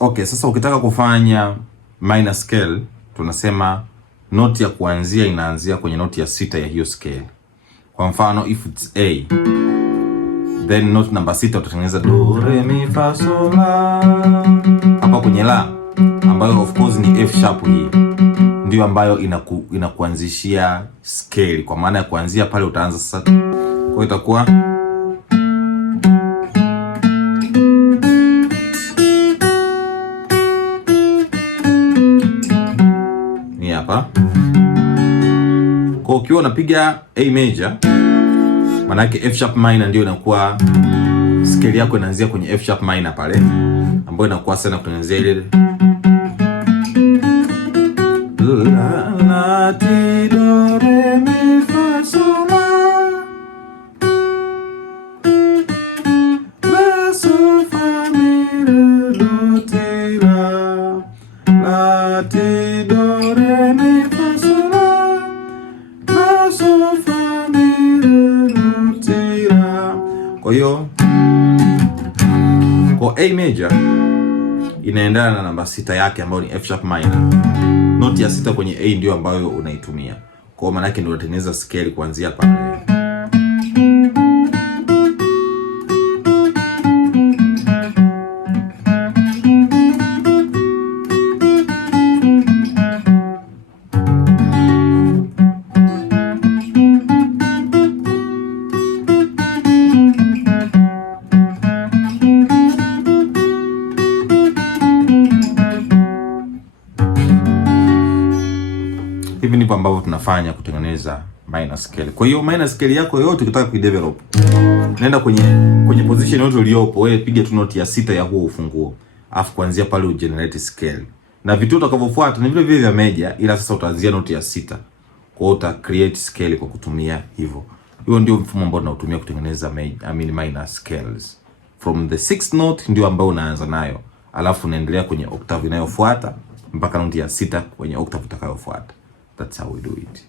Okay, sasa ukitaka kufanya minor scale tunasema noti ya kuanzia inaanzia kwenye noti ya 6 ya hiyo scale. Kwa mfano if it's A, then note number 6 utatengeneza do re mi fa sol la. Hapa kwenye la ambayo of course ni F sharp, hii ndio ambayo inakuanzishia scale, kwa maana ya kuanzia pale utaanza sasa. Kwa hiyo itakuwa ni hapa. Kwa ukiwa unapiga A major, maana yake F sharp minor ndio inakuwa scale yako inaanzia kwenye F sharp minor pale, ambayo inakuwa sana kutengenezea ile la la ti do re mi fa sol la sol fa mi re do ti la ti do re mi fa sol la sol fa mi re do ti la. Kwa hiyo kwa A major inaendana na namba 6 yake ambayo ni F sharp minor. Noti ya 6 kwenye A ndio ambayo unaitumia. Kwa maana yake ndio unatengeneza scale kuanzia pale. Hivi ndivyo ambavyo tunafanya kutengeneza minor scale. Kwa hiyo minor scale yako yote ukitaka kuidevelop, nenda kwenye position yote uliyopo, wewe piga tu noti ya 6 ya huo ufunguo. Alafu kuanzia pale ugenerate scale. Na vitu utakavyofuata ni vile vile vya major, ila sasa utaanzia noti ya 6. Kwa hiyo uta create scale kwa kutumia hivyo. Hiyo ndio mfumo ambao tunautumia kutengeneza minor scales. From the 6th note ndio ambao unaanza nayo. Alafu unaendelea kwenye octave inayofuata mpaka noti ya 6 kwenye octave itakayofuata. That's how we do it.